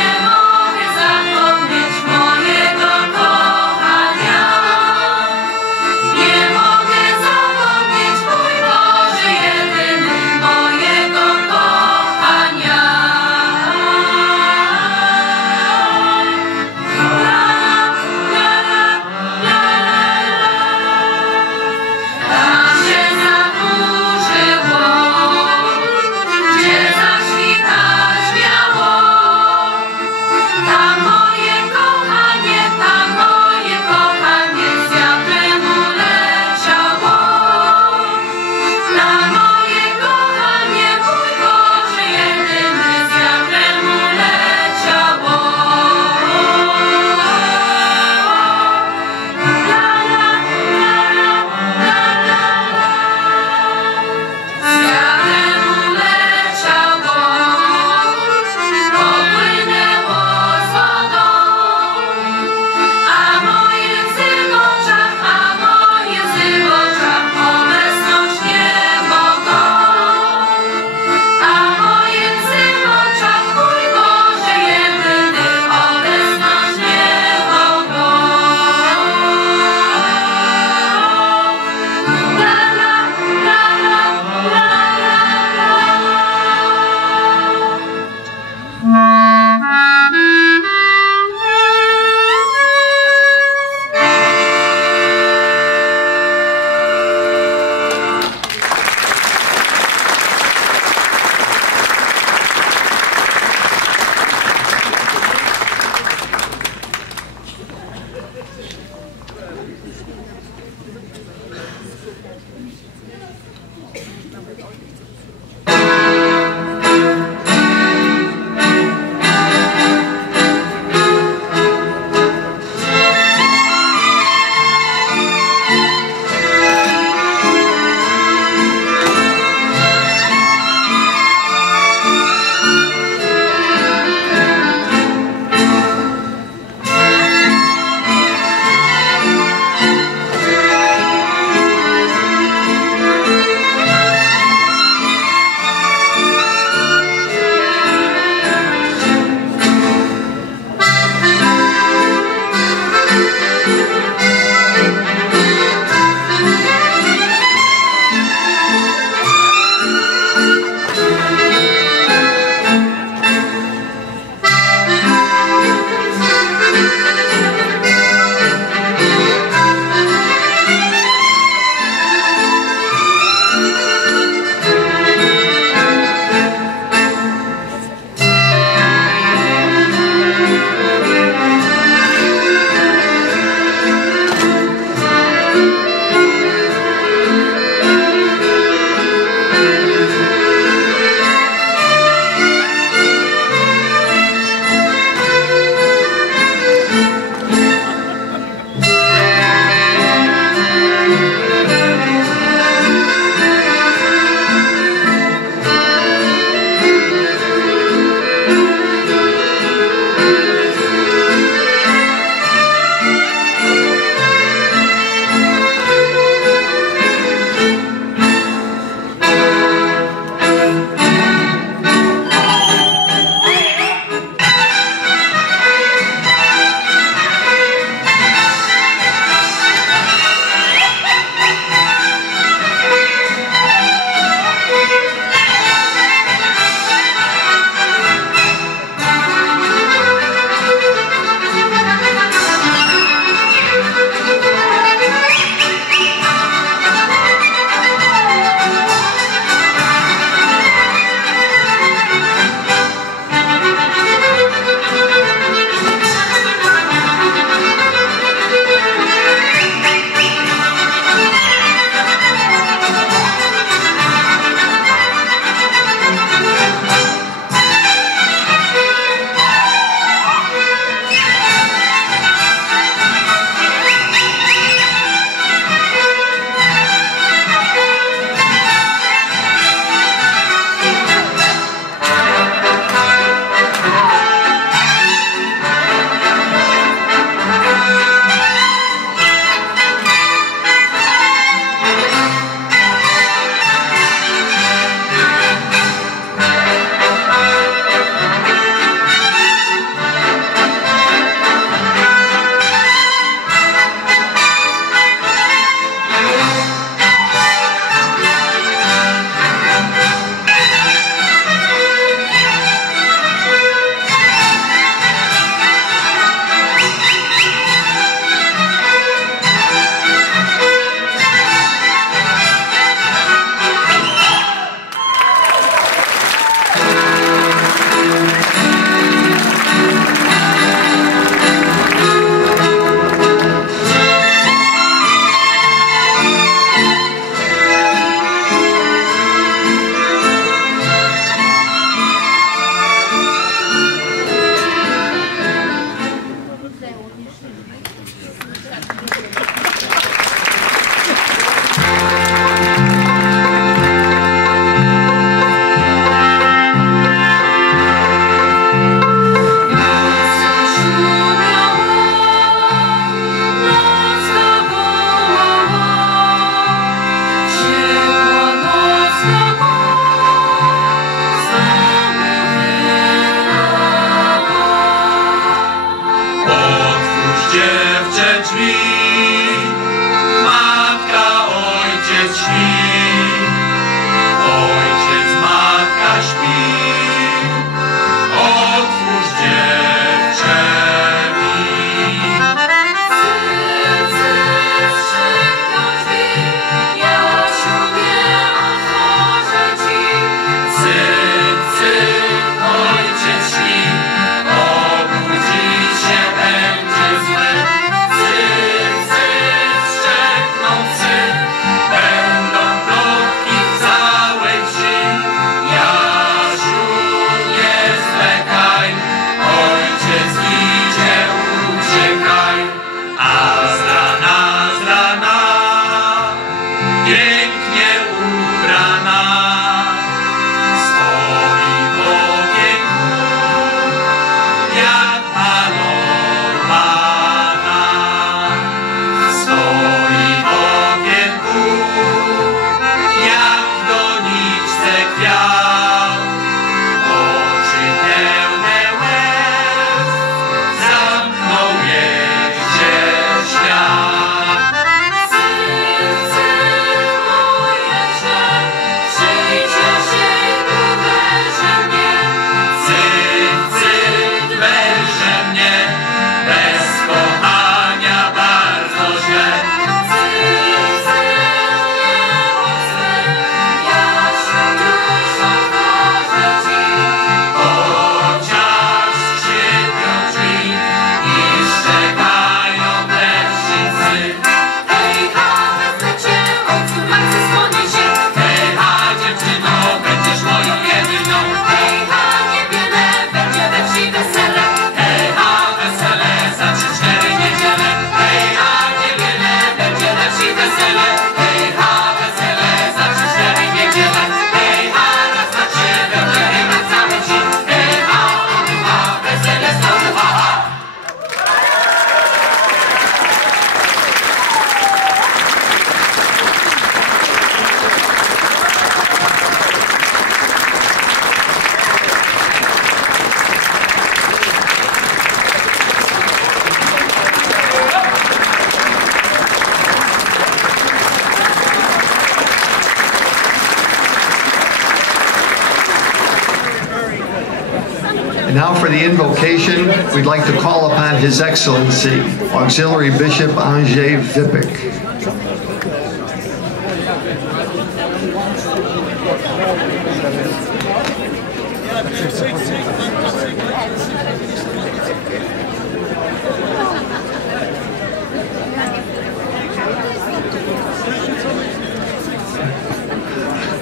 now for the invocation, we'd like to call upon His Excellency, Auxiliary Bishop Andrzej Wipik.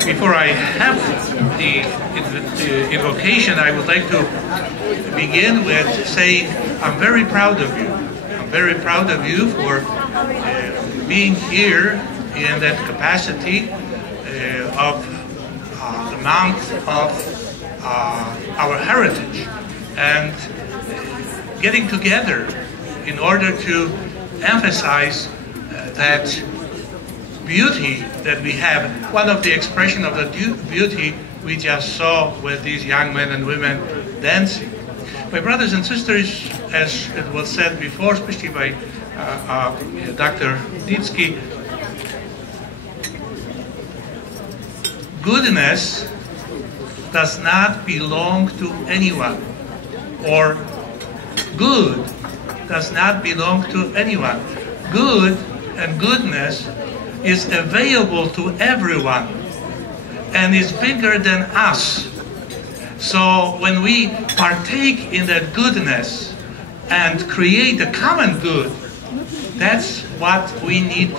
Before I have the invocation, I would like to begin with saying I'm very proud of you. I'm very proud of you for being here in that capacity of the month of our heritage and getting together in order to emphasize that beauty that we have. One of the expression of the beauty we just saw with these young men and women dancing. My brothers and sisters, as it was said before, especially by Dr. Ditsky, goodness does not belong to anyone, or good does not belong to anyone. Good and goodness is available to everyone and is bigger than us. So when we partake in that goodness and create a common good, that's what we need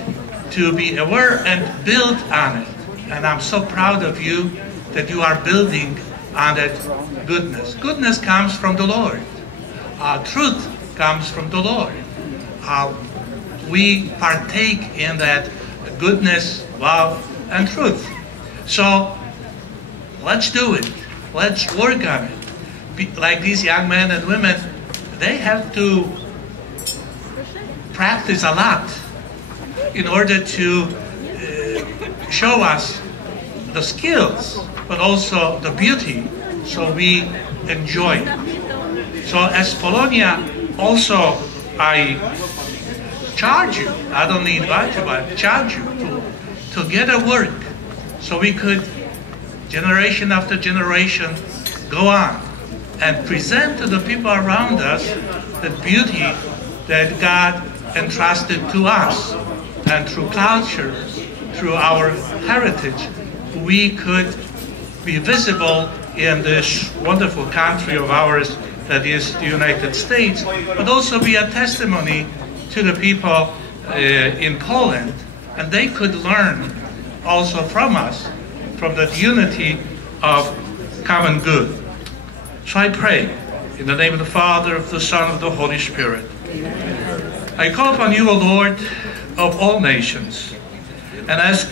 to be aware and build on it. And I'm so proud of you that you are building on that goodness. Goodness comes from the Lord. Truth comes from the Lord. We partake in that goodness, love, and truth. So let's do it. Let's work on it. Like these young men and women, they have to practice a lot in order to show us the skills, but also the beauty, so we enjoy it. So as Polonia, also I charge you, not only invite you, but charge you to get a work so we could, generation after generation, go on and present to the people around us the beauty that God entrusted to us. And through culture, through our heritage, we could be visible in this wonderful country of ours that is the United States, but also be a testimony to the people in Poland, and they could learn also from us, from that unity of common good. So I pray in the name of the Father, of the Son, of the Holy Spirit. I call upon you, O Lord of all nations, and ask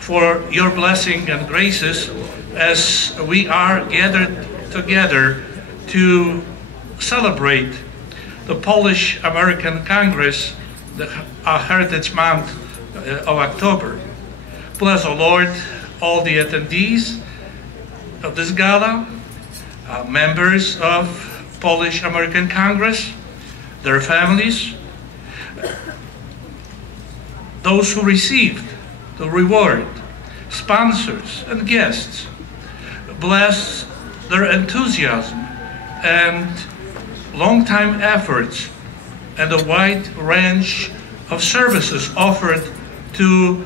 for your blessing and graces as we are gathered together to celebrate the Polish-American Congress, the Heritage Month of October. Bless, O Lord, all the attendees of this gala, members of Polish-American Congress, their families, those who received the reward, sponsors and guests. Bless their enthusiasm and long-time efforts and a wide range of services offered to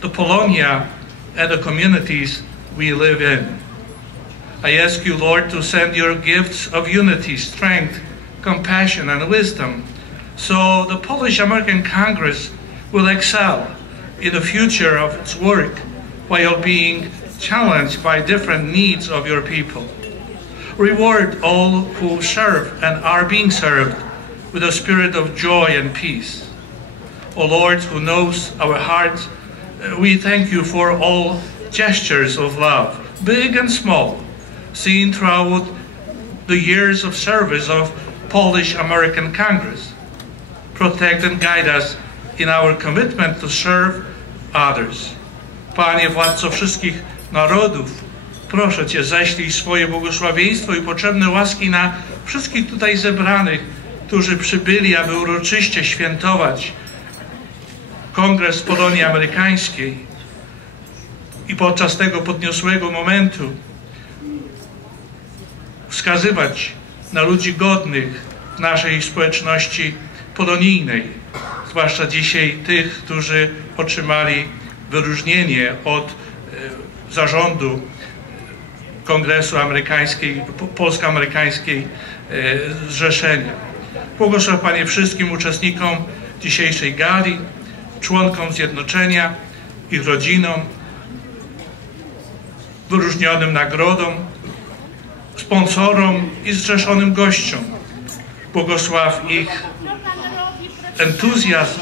the Polonia and the communities we live in. I ask you, Lord, to send your gifts of unity, strength, compassion, and wisdom, so the Polish-American Congress will excel in the future of its work while being challenged by different needs of your people. Reward all who serve and are being served with a spirit of joy and peace. O Lord, who knows our hearts, we thank you for all gestures of love, big and small, seen throughout the years of service of Polish-American Congress. Protect and guide us in our commitment to serve others. Panie władco wszystkich narodów, proszę Cię, ześlij swoje błogosławieństwo i potrzebne łaski na wszystkich tutaj zebranych, którzy przybyli, aby uroczyście świętować Kongres Polonii Amerykańskiej. I podczas tego podniosłego momentu wskazywać na ludzi godnych w naszej społeczności polonijnej, zwłaszcza dzisiaj tych, którzy otrzymali wyróżnienie od zarządu Kongresu Polsko-Amerykańskiej Zrzeszenia. Błogosław Panie wszystkim uczestnikom dzisiejszej gali, członkom Zjednoczenia, ich rodzinom, wyróżnionym nagrodom, sponsorom i zrzeszonym gościom. Błogosław ich entuzjazm,